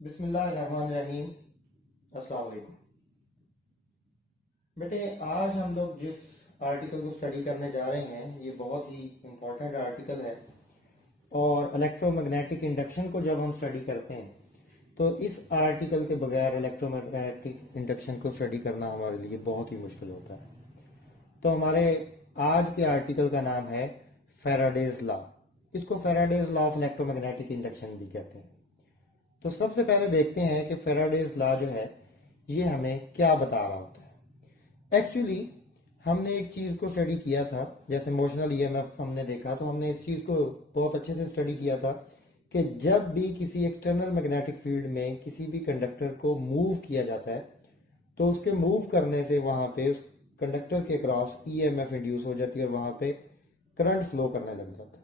बिस्मिल्लाहिर्रहमानिर्रहीम। अस्सलाम वालेकुम। बेटे, आज हम लोग जिस आर्टिकल को स्टडी करने जा रहे हैं ये बहुत ही इम्पोर्टेंट आर्टिकल है। और इलेक्ट्रोमैग्नेटिक इंडक्शन को जब हम स्टडी करते हैं तो इस आर्टिकल के बगैर इलेक्ट्रोमैग्नेटिक इंडक्शन को स्टडी करना हमारे लिए बहुत ही मुश्किल होता है। तो हमारे आज के आर्टिकल का नाम है फैराडेज लॉ। इसको Faraday's law of electromagnetic induction भी कहते हैं। तो सबसे पहले देखते हैं कि फैराडेज लॉ जो है ये हमें क्या बता रहा होता है। एक्चुअली हमने एक चीज को स्टडी किया था, जैसे मोशनल ईएमएफ हमने देखा, तो हमने इस चीज को बहुत अच्छे से स्टडी किया था कि जब भी किसी एक्सटर्नल मैग्नेटिक फील्ड में किसी भी कंडक्टर को मूव किया जाता है तो उसके मूव करने से वहां पे उस कंडक्टर के क्रॉस ईएमएफ इंड्यूस हो जाती है और वहां पे करंट फ्लो करने लग जाता है।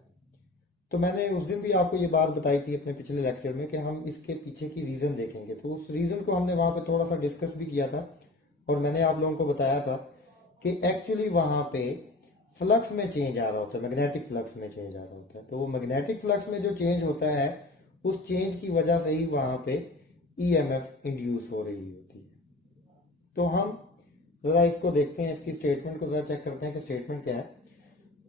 तो मैंने उस दिन भी आपको ये बात बताई थी अपने पिछले लेक्चर में कि हम इसके पीछे की रीजन देखेंगे। तो उस रीजन को हमने वहां पे थोड़ा सा डिस्कस भी किया था और मैंने आप लोगों को बताया था कि एक्चुअली वहां पे फ्लक्स में चेंज आ रहा होता है, मैग्नेटिक फ्लक्स में चेंज आ रहा होता है। तो वो मैग्नेटिक फ्लक्स में जो चेंज होता है उस चेंज की वजह से ही वहां पे ईएमएफ इंड्यूस हो रही होती है। तो हम जरा इसको देखते हैं, इसकी स्टेटमेंट को जरा चेक करते हैं कि स्टेटमेंट क्या है।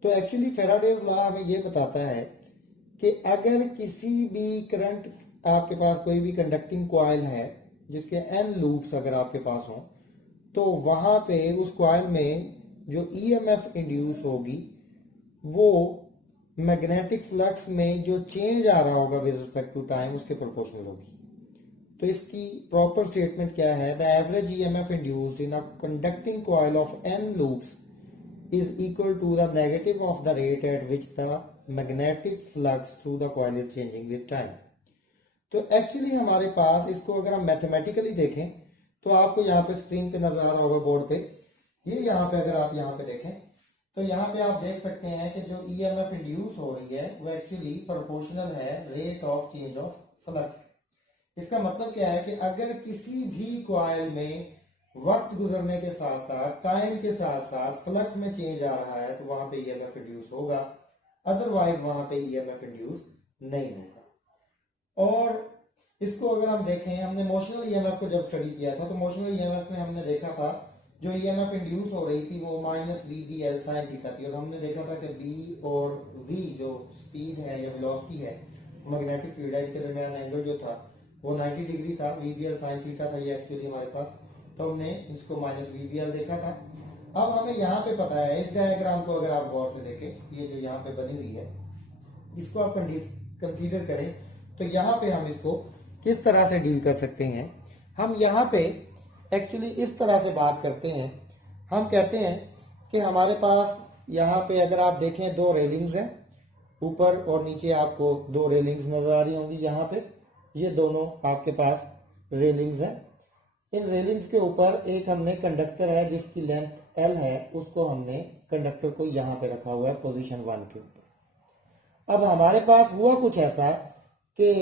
तो एक्चुअली फैराडेज लॉ हमें ये बताता है कि अगर किसी भी करंट, आपके पास कोई भी कंडक्टिंग कॉइल है जिसके एन लूप्स अगर आपके पास हो, तो वहां पे उस कॉइल में जो ईएमएफ इंड्यूस होगी वो मैग्नेटिक फ्लक्स में जो चेंज आ रहा होगा विद रिस्पेक्ट टू टाइम उसके प्रोपोर्शनल होगी। तो इसकी प्रॉपर स्टेटमेंट क्या है? The average EMF induced in a conducting coil of N loops is equal to the negative of the rate at which the magnetic flux through the coil is changing with time। तो actually हमारे पास इसको अगर हम mathematically देखें तो आपको यहाँ पे स्क्रीन पे नजर आ रहा होगा बोर्ड पे, ये यहाँ पे अगर आप यहाँ पे देखें तो यहाँ पे आप देख सकते हैं कि जो ईएमएफ इंड्यूस हो रही है वो एक्चुअली प्रोपोर्शनल है rate of change of flux. इसका मतलब क्या है कि अगर किसी भी कॉइल में वक्त गुजरने के साथ साथ, टाइम के साथ साथ फ्लक्स में चेंज आ रहा है तो वहां पे ईएमएफ इंड्यूस होगा, अदरवाइज वहां पे ईएमएफ इंड्यूस नहीं होगा। और इसको अगर हम देखें, हमने मोशनल ईएमएफ को जब स्टडी किया था तो मोशनल ईएमएफ में हमने देखा था जो ईएमएफ इंड्यूस हो रही थी वो minus V B L sine theta थी। और हमने देखा था कि बी और वी जो स्पीड है या वेलोसिटी है, मैग्नेटिक फील्ड है, इनके दरमियान एंगल जो था वो 90 डिग्री था, V B L sine theta था ये एक्चुअली हमारे पास। तो हमने इसको माइनस वीबीएल देखा था। अब हमें यहाँ पे पता है, इस डायग्राम को अगर आप गौर से देखें, ये जो यहाँ पे बनी हुई है इसको आप कंसीडर करें तो यहाँ पे हम इसको किस तरह से डील कर सकते हैं। हम यहाँ पे एक्चुअली इस तरह से बात करते हैं, हम कहते हैं कि हमारे पास यहाँ पे अगर आप देखें दो रेलिंग्स हैं, ऊपर और नीचे आपको दो रेलिंग्स नजर आ रही होंगी। यहाँ पे ये दोनों आपके पास रेलिंग्स हैं। इन रेलिंग्स के ऊपर एक हमने कंडक्टर है जिसकी लेंथ एल है, उसको हमने कंडक्टर को यहाँ पे रखा हुआ है पोजीशन 1 के ऊपर। अब हमारे पास हुआ कुछ ऐसा कि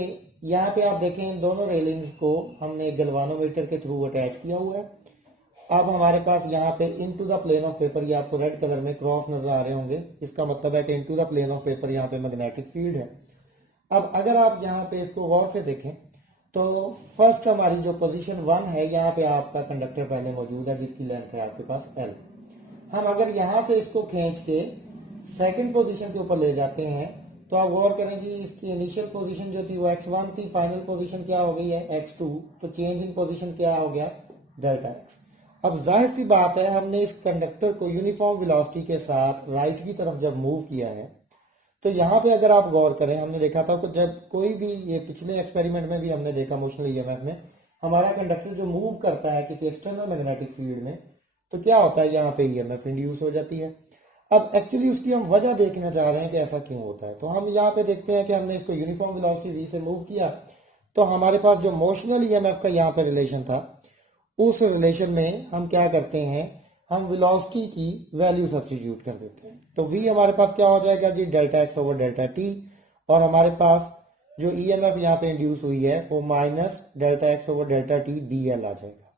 यहाँ पे आप देखें इन दोनों रेलिंग्स को हमने गैल्वानोमीटर के थ्रू अटैच किया हुआ है। अब हमारे पास यहाँ पे into the plane of paper, ये आपको रेड कलर में क्रॉस नजर आ रहे होंगे, इसका मतलब है कि into the plane of paper यहाँ पे मैग्नेटिक फील्ड है। अब अगर आप यहाँ पे इसको गौर से देखें तो फर्स्ट हमारी जो पोजीशन 1 है, यहाँ पे आपका कंडक्टर पहले मौजूद है जिसकी लेंथ है आपके पास एल। हम अगर यहाँ से इसको खींच के सेकंड पोजीशन के ऊपर ले जाते हैं तो आप गौर करें जी, इसकी इनिशियल पोजीशन जो थी वो x1 थी, फाइनल पोजीशन क्या हो गई है x2। तो चेंज इन पोजीशन क्या हो गया? Delta x। अब जाहिर सी बात है, हमने इस कंडक्टर को यूनिफॉर्म वेलोसिटी के साथ राइट की तरफ जब मूव किया है तो यहाँ पे अगर आप गौर करें, हमने देखा था कि जब कोई भी, ये पिछले एक्सपेरिमेंट में भी हमने देखा मोशनल ईएमएफ में, हमारा कंडक्टर जो मूव करता है किसी एक्सटर्नल मैग्नेटिक फील्ड में तो क्या होता है, यहाँ पे ईएमएफ इंड्यूस हो जाती है। अब एक्चुअली उसकी हम वजह देखना चाह रहे हैं कि ऐसा क्यों होता है। तो हम यहाँ पे देखते हैं कि हमने इसको यूनिफॉर्म वेलोसिटी v से मूव किया तो हमारे पास जो मोशनल ईएमएफ का यहाँ पे रिलेशन था, उस रिलेशन में हम क्या करते हैं, हम वेलोसिटी की वैल्यू सब्स्टिट्यूट कर देते हैं। तो v हमारे पास क्या हो जाएगा जी, delta x over delta t. और हमारे पास जो ईएमएफ यहाँ पे इंड्यूस हुई है वो minus delta x over delta t d l आ जाएगा।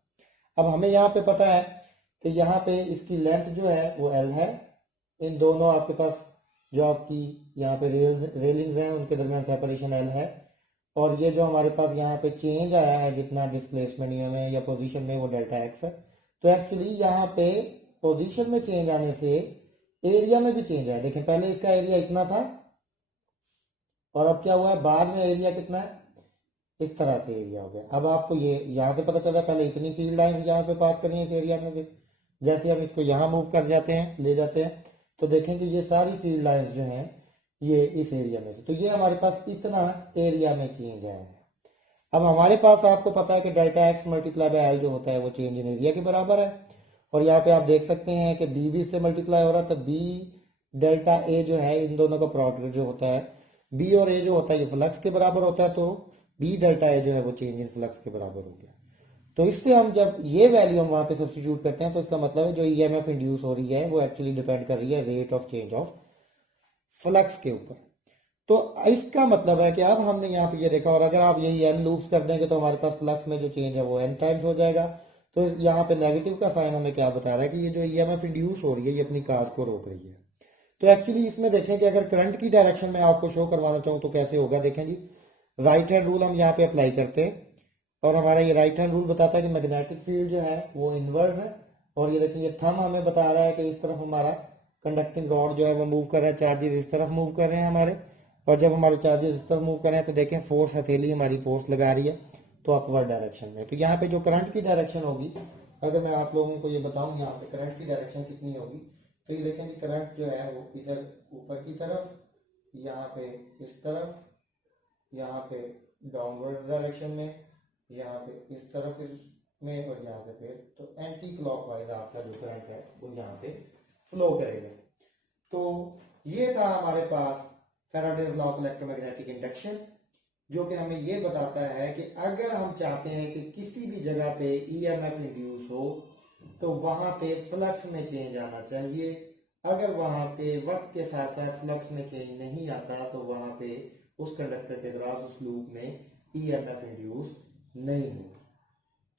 अब हमें यहाँ पे पता है कि यहाँ पे इसकी लेंथ जो है वो एल है। इन दोनों आपके पास जो आपकी यहाँ पे रेलिंग्स हैं उनके दरमियान सेपरेशन एल है। और ये जो हमारे पास यहाँ पे चेंज आया है जितना डिस्प्लेसमेंट में या पोजीशन में, वो डेल्टा एक्स है। तो एक्चुअली यहाँ पे पोजीशन में चेंज आने से एरिया में भी चेंज आया। देखें पहले इसका एरिया इतना था और अब क्या हुआ है, बाद में एरिया कितना है, इस तरह से एरिया हो गया। अब आपको ये यहाँ से पता चला, पहले इतनी फील्ड लाइंस यहाँ पे पास करी है इस एरिया में से, जैसे हम इसको यहाँ मूव कर जाते हैं, ले जाते हैं, तो देखें कि ये सारी फील्ड लाइंस जो हैं ये इस एरिया में से, तो ये हमारे पास इतना एरिया में चेंज आया है। अब हमारे पास आपको पता है कि डेल्टा एक्स मल्टीप्लाई बाय आई जो होता है वो चेंज इन एरिया के बराबर है। और यहाँ पे आप देख सकते हैं कि बी बी से मल्टीप्लाई हो रहा है, तो बी डेल्टा ए जो है, इन दोनों का प्रोडक्ट जो होता है, बी और ए जो होता है ये फ्लक्स के बराबर होता है, तो बी डेल्टा ए जो है वो चेंज इन फ्लक्स के बराबर हो गया। तो इससे हम जब ये वैल्यू हम वहां पे सब्स्टिट्यूट करते हैं, तो इसका मतलब है जो ईएमएफ इंड्यूस हो रही है वो एक्चुअली डिपेंड कर रही है rate of change of flux के ऊपर। तो इसका मतलब है कि अब हमने यहाँ पे ये देखा, और अगर आप यही एन लूप्स कर देंगे तो हमारे पास फ्लक्स में जो चेंज है वो एन टाइम्स हो जाएगा। तो यहाँ पे नेगेटिव का साइन हमें क्या बता रहा है कि ये जो ईएमएफ इंड्यूस हो रही है ये अपनी काज को रोक रही है। तो एक्चुअली इसमें देखें कि अगर करंट की डायरेक्शन में आपको शो करवाना चाहूँ तो कैसे होगा। देखें जी, राइट हैंड रूल हम यहाँ पे अप्लाई करते हैं और हमारा ये राइट हैंड रूल बताता है कि मैग्नेटिक फील्ड जो है वो इनवर्स है। और ये देखिए ये थंब हमें बता रहा है कि इस तरफ हमारा कंडक्टिंग रॉड जो है वो मूव कर रहा है, चार्जेस इस तरफ मूव कर रहे हैं हमारे, और जब हमारे चार्जेस इस तरफ मूव कर रहे हैं तो देखें फोर्स हथेली हमारी फोर्स लगा रही है तो अपवर्ड डायरेक्शन में। तो यहाँ पे जो करंट की डायरेक्शन होगी, अगर मैं आप लोगों को ये बताऊं यहाँ पे करंट की डायरेक्शन कितनी होगी, तो ये देखें कि करंट जो है वो इधर ऊपर की तरफ, यहाँ पे इस तरफ, यहाँ पे डाउनवर्ड डायरेक्शन में, यहाँ पे इस तरफ में, और यहाँ से फिर तो एंटी क्लॉकवाइज आपका जो करंट है वो यहाँ से फ्लो करेगा। तो ये था हमारे पास Faraday's law of electromagnetic induction, जो कि हमें ये बताता है कि अगर हम चाहते हैं कि किसी भी जगह पे ईएमएफ इंड्यूस हो तो वहां पे फ्लक्स में चेंज आना चाहिए। अगर वहां पे वक्त के साथ साथ फ्लक्स में चेंज नहीं आता तो वहां पे उस कंडक्टर के क्रॉस उस लूप में ईएमएफ इंड्यूस नहीं होगी।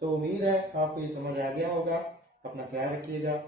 तो उम्मीद है आपको ये समझ आ गया होगा। अपना ख्याल रखिएगा।